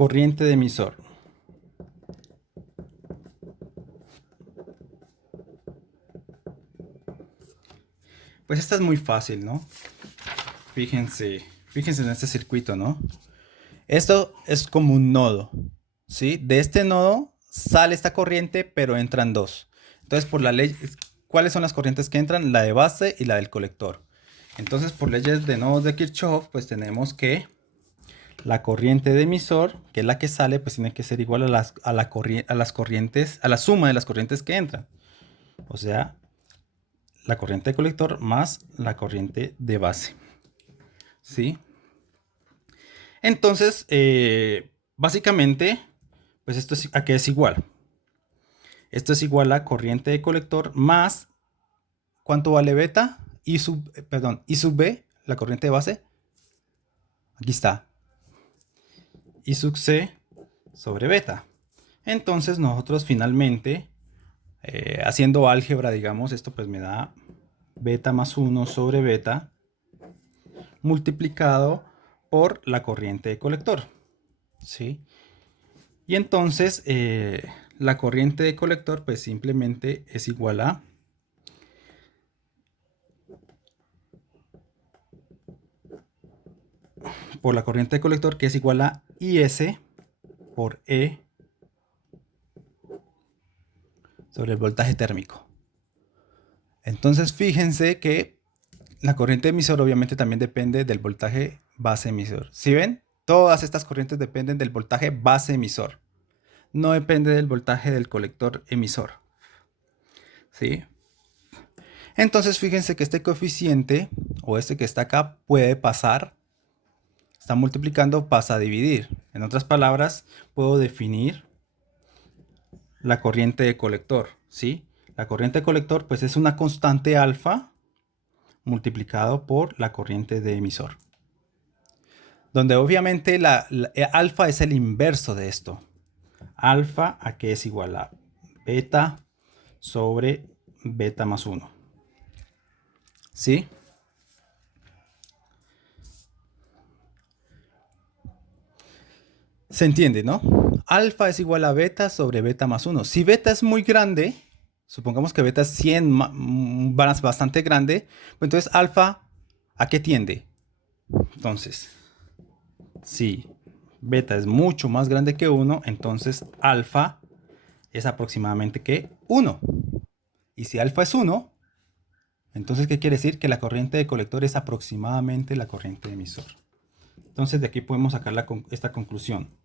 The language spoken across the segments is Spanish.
Corriente de emisor. Pues esta es muy fácil, ¿no? Fíjense en este circuito, ¿no? Esto es como un nodo, ¿sí? De este nodo sale esta corriente, pero entran dos. Entonces, por la ley, ¿cuáles son las corrientes que entran? La de base y la del colector. Entonces, por leyes de nodos de Kirchhoff, pues tenemos que la corriente de emisor, que es la que sale, pues tiene que ser igual a las corrientes, a la suma de las corrientes que entran. O sea, la corriente de colector más la corriente de base. ¿Sí? Entonces, básicamente, pues esto es, ¿a qué es igual? Esto es igual a corriente de colector más, ¿cuánto vale beta? I sub B, la corriente de base. Aquí está. I sub C sobre beta. Entonces nosotros finalmente, haciendo álgebra, digamos, esto pues me da beta más 1 sobre beta multiplicado por la corriente de colector. ¿Sí? Y entonces la corriente de colector pues simplemente es igual a por la corriente de colector, que es igual a IS por E sobre el voltaje térmico. Entonces fíjense que la corriente emisor obviamente también depende del voltaje base emisor. ¿Sí ven? Todas estas corrientes dependen del voltaje base emisor. No depende del voltaje del colector emisor. ¿Sí? Entonces fíjense que este coeficiente, o este que está acá, puede pasar. Está multiplicando, pasa a dividir. En otras palabras, puedo definir la corriente de colector, ¿sí? La corriente de colector, pues es una constante alfa multiplicado por la corriente de emisor. Donde obviamente alfa es el inverso de esto. Alfa, ¿a qué es igual a beta sobre beta más 1? ¿Sí? Se entiende, ¿no? Alfa es igual a beta sobre beta más 1. Si beta es muy grande, supongamos que beta es 100 bastante grande, pues entonces alfa, ¿a qué tiende? Entonces, si beta es mucho más grande que 1, entonces alfa es aproximadamente que 1. Y si alfa es 1, entonces ¿qué quiere decir? Que la corriente de colector es aproximadamente la corriente de emisor. Entonces de aquí podemos sacar esta conclusión.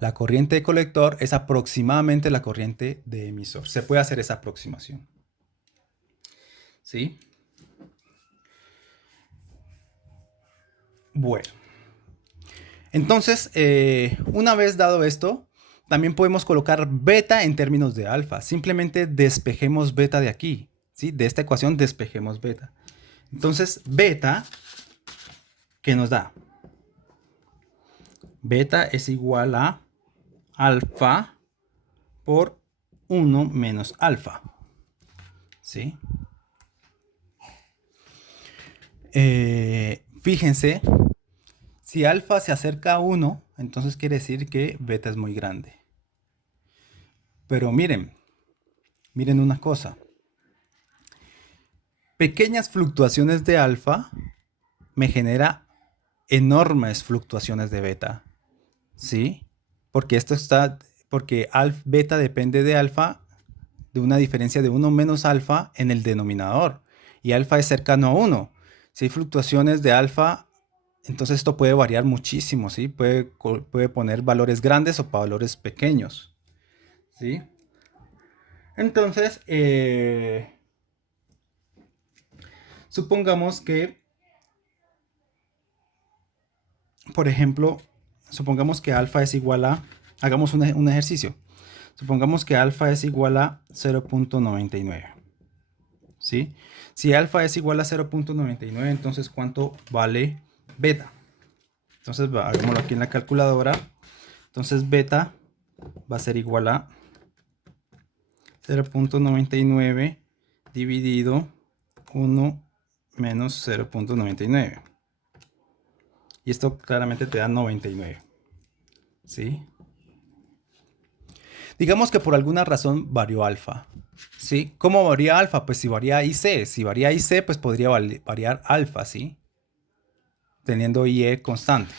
La corriente de colector es aproximadamente la corriente de emisor. Se puede hacer esa aproximación. ¿Sí? Bueno. Entonces, una vez dado esto, también podemos colocar beta en términos de alfa. Simplemente despejemos beta de aquí. ¿Sí? De esta ecuación despejemos beta. Entonces, beta, ¿qué nos da? Beta es igual a alfa por 1 menos alfa. ¿Sí? Fíjense, si alfa se acerca a 1, entonces quiere decir que beta es muy grande. Pero miren una cosa. Pequeñas fluctuaciones de alfa me genera enormes fluctuaciones de beta. ¿Sí? Porque beta depende de alfa, de una diferencia de 1 menos alfa en el denominador. Y alfa es cercano a 1. Si hay fluctuaciones de alfa, entonces esto puede variar muchísimo, ¿sí? Puede poner valores grandes o valores pequeños, ¿sí? Entonces, supongamos que, por ejemplo, supongamos que alfa es igual a, hagamos un ejercicio. Supongamos que alfa es igual a 0.99, ¿sí? Si alfa es igual a 0.99, entonces ¿cuánto vale beta? Entonces, hagámoslo aquí en la calculadora. Entonces, beta va a ser igual a 0.99 dividido 1 menos 0.99. Y esto claramente te da 99. ¿Sí? Digamos que por alguna razón varió alfa. ¿Sí? ¿Cómo varía alfa? Pues si varía IC. Si varía IC, pues podría variar alfa, ¿sí? Teniendo IE constante.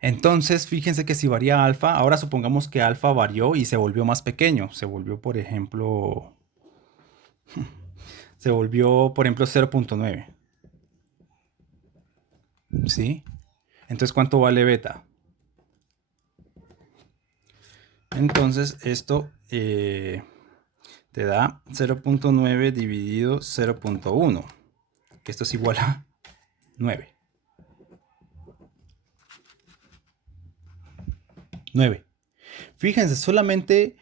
Entonces, fíjense que si varía alfa, ahora supongamos que alfa varió y se volvió más pequeño. Se volvió, por ejemplo, 0.9. ¿Sí? Entonces, ¿cuánto vale beta? Entonces, esto te da 0.9 dividido 0.1, que esto es igual a 9. 9. Fíjense, solamente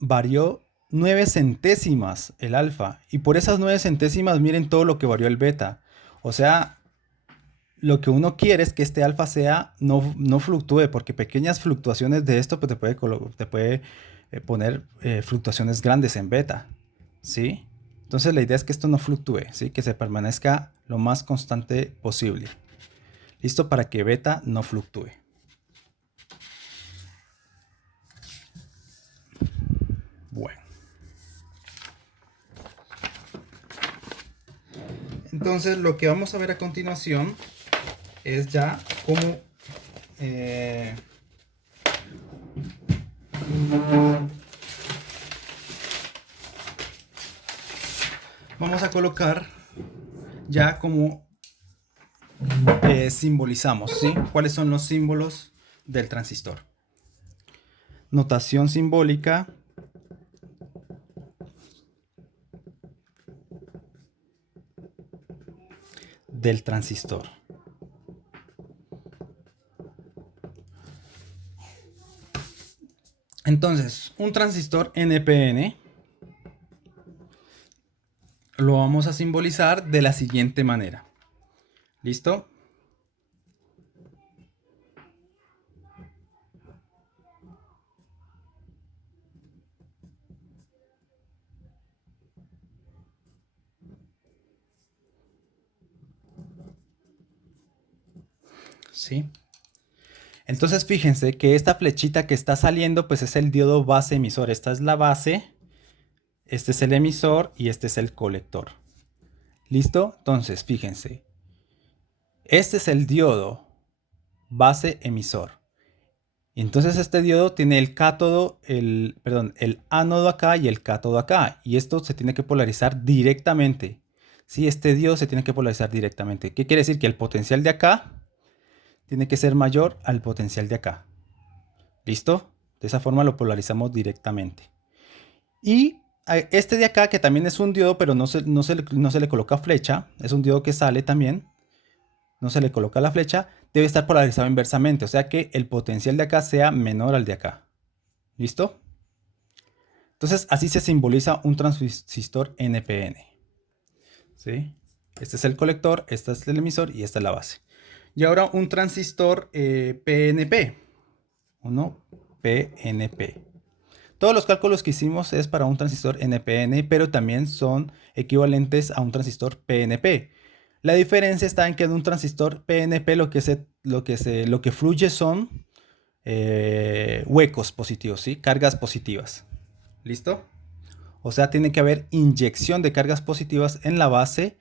varió 9 centésimas el alfa. Y por esas 9 centésimas, miren todo lo que varió el beta. O sea, lo que uno quiere es que este alfa no fluctúe, porque pequeñas fluctuaciones de esto pues, te puede poner fluctuaciones grandes en beta. ¿Sí? Entonces la idea es que esto no fluctúe, ¿sí? Que se permanezca lo más constante posible. Listo para que beta no fluctúe. Bueno. Entonces lo que vamos a ver a continuación es ya cómo vamos a colocar ya como simbolizamos, ¿sí? ¿Cuáles son los símbolos del transistor? Notación simbólica del transistor. Entonces, un transistor NPN lo vamos a simbolizar de la siguiente manera. ¿Listo? ¿Sí? Entonces fíjense que esta flechita que está saliendo pues es el diodo base emisor. Esta es la base, este es el emisor y este es el colector. ¿Listo? Entonces fíjense. Este es el diodo base emisor. Entonces este diodo tiene el cátodo, el ánodo acá y el cátodo acá. Y esto se tiene que polarizar directamente. Sí, este diodo se tiene que polarizar directamente. ¿Qué quiere decir? Que el potencial de acá tiene que ser mayor al potencial de acá. ¿Listo? De esa forma lo polarizamos directamente. Y este de acá, que también es un diodo, pero no se le coloca flecha, es un diodo que sale también, no se le coloca la flecha, debe estar polarizado inversamente, o sea que el potencial de acá sea menor al de acá. ¿Listo? Entonces así se simboliza un transistor NPN. ¿Sí? Este es el colector, este es el emisor y esta es la base. Y ahora un transistor PNP. Uno PNP. Todos los cálculos que hicimos es para un transistor NPN, pero también son equivalentes a un transistor PNP. La diferencia está en que en un transistor PNP lo que fluye son huecos positivos, ¿sí? Cargas positivas. ¿Listo? O sea, tiene que haber inyección de cargas positivas en la base,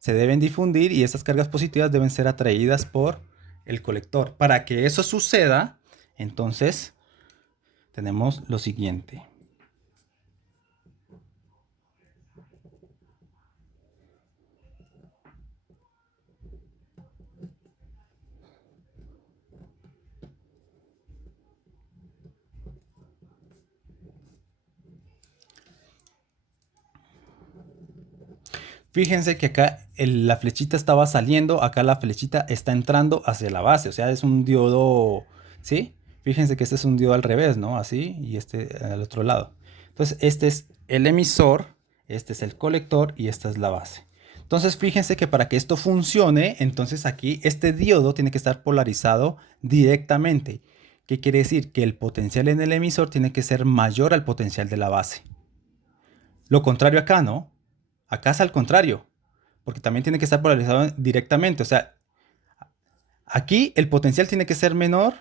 se deben difundir y esas cargas positivas deben ser atraídas por el colector. Para que eso suceda, entonces tenemos lo siguiente. Fíjense que acá la flechita estaba saliendo, acá la flechita está entrando hacia la base, o sea, es un diodo, ¿sí? Fíjense que este es un diodo al revés, ¿no? Así, y este al otro lado. Entonces, este es el emisor, este es el colector y esta es la base. Entonces, fíjense que para que esto funcione, entonces aquí este diodo tiene que estar polarizado directamente. ¿Qué quiere decir? Que el potencial en el emisor tiene que ser mayor al potencial de la base. Lo contrario acá, ¿no? Acá es al contrario, porque también tiene que estar polarizado directamente. O sea, Aquí el potencial tiene que ser menor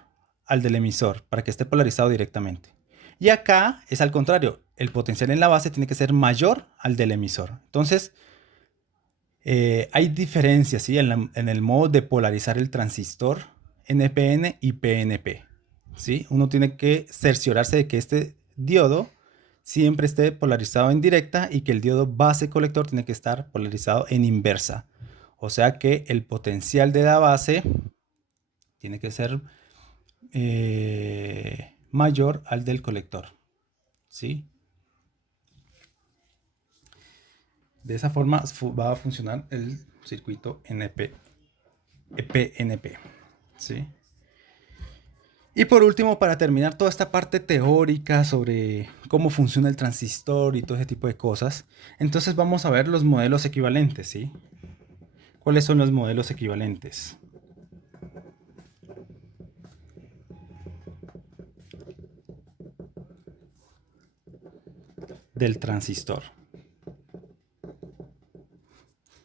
al del emisor para que esté polarizado directamente. Y acá es al contrario, el potencial en la base tiene que ser mayor al del emisor. Entonces, hay diferencias, ¿sí? en el modo de polarizar el transistor NPN y PNP. ¿Sí? Uno tiene que cerciorarse de que este diodo siempre esté polarizado en directa y que el diodo base colector tiene que estar polarizado en inversa. O sea que el potencial de la base tiene que ser mayor al del colector. ¿Sí? De esa forma va a funcionar el circuito PNP. ¿Sí? Y por último, para terminar toda esta parte teórica sobre cómo funciona el transistor y todo ese tipo de cosas, entonces vamos a ver los modelos equivalentes, ¿sí? ¿Cuáles son los modelos equivalentes? Del transistor.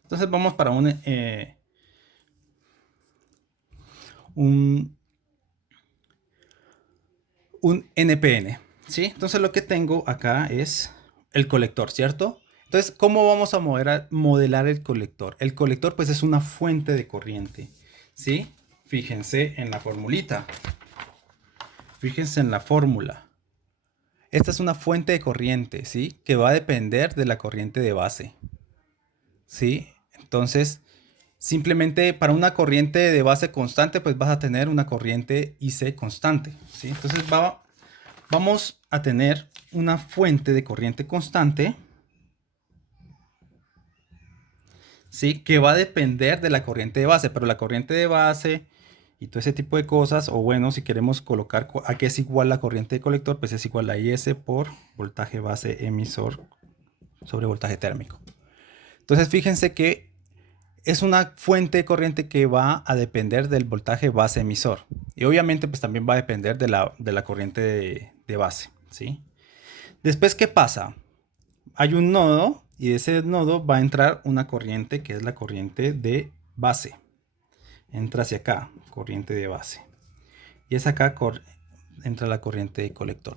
Entonces vamos para un NPN, ¿sí? Entonces lo que tengo acá es el colector, ¿cierto? Entonces, ¿cómo vamos a modelar el colector? El colector pues es una fuente de corriente, ¿sí? Fíjense en la formulita. Fíjense en la fórmula. Esta es una fuente de corriente, ¿sí? Que va a depender de la corriente de base, ¿sí? Entonces, simplemente para una corriente de base constante, pues vas a tener una corriente IC constante, ¿sí? Entonces vamos a tener una fuente de corriente constante, ¿sí? Que va a depender de la corriente de base, pero la corriente de base y todo ese tipo de cosas, o bueno, si queremos colocar a qué es igual la corriente de colector, pues es igual a IS por voltaje base emisor sobre voltaje térmico. Entonces fíjense que es una fuente de corriente que va a depender del voltaje base emisor. Y obviamente pues también va a depender de la corriente de base, ¿sí? Después, ¿qué pasa? Hay un nodo y de ese nodo va a entrar una corriente que es la corriente de base. Entra hacia acá, corriente de base. Y es acá entra la corriente de colector.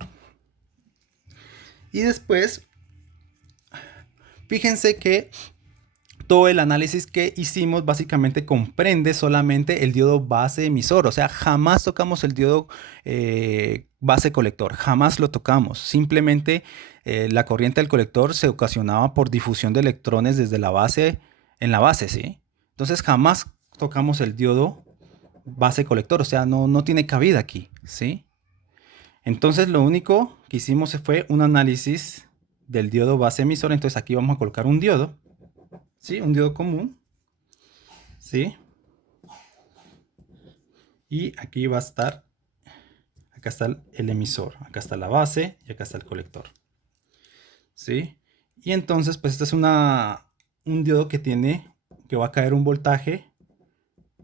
Y después, fíjense que todo el análisis que hicimos básicamente comprende solamente el diodo base emisor. O sea, jamás tocamos el diodo base colector. Jamás lo tocamos. Simplemente la corriente del colector se ocasionaba por difusión de electrones desde la base en la base, ¿sí? Entonces jamás tocamos el diodo base colector. O sea, no tiene cabida aquí, ¿sí? Entonces lo único que hicimos fue un análisis del diodo base emisor. Entonces aquí vamos a colocar un diodo. ¿Sí? Un diodo común, ¿sí? Y aquí va a estar, acá está el emisor, acá está la base y acá está el colector, ¿sí? Y entonces, pues este es un diodo que va a caer un voltaje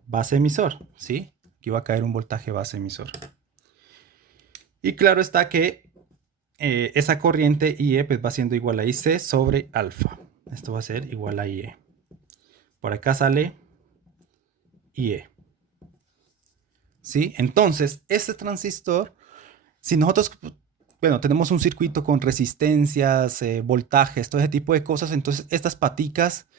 base emisor, ¿sí? Aquí va a caer un voltaje base emisor. Y claro está que esa corriente IE pues va siendo igual a IC sobre alfa. Esto va a ser igual a IE. Por acá sale IE. ¿Sí? Entonces, este transistor, si nosotros, bueno, tenemos un circuito con resistencias, voltajes, todo ese tipo de cosas, entonces estas paticas,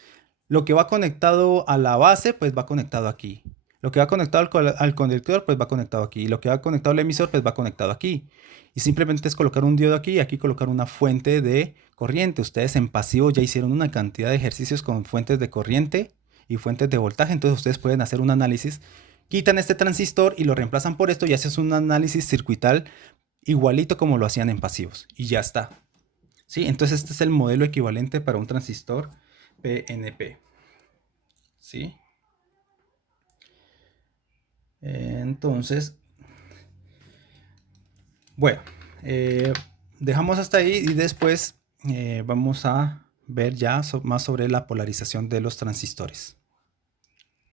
lo que va conectado a la base, pues va conectado aquí. Lo que va conectado al conector, pues va conectado aquí. Y lo que va conectado al emisor, pues va conectado aquí. Y simplemente es colocar un diodo aquí y aquí colocar una fuente de corriente. Ustedes en pasivo ya hicieron una cantidad de ejercicios con fuentes de corriente y fuentes de voltaje. Entonces ustedes pueden hacer un análisis. Quitan este transistor y lo reemplazan por esto y haces un análisis circuital igualito como lo hacían en pasivos. Y ya está. ¿Sí? Entonces este es el modelo equivalente para un transistor PNP. ¿Sí? Entonces, bueno, dejamos hasta ahí y después vamos a ver ya más sobre la polarización de los transistores.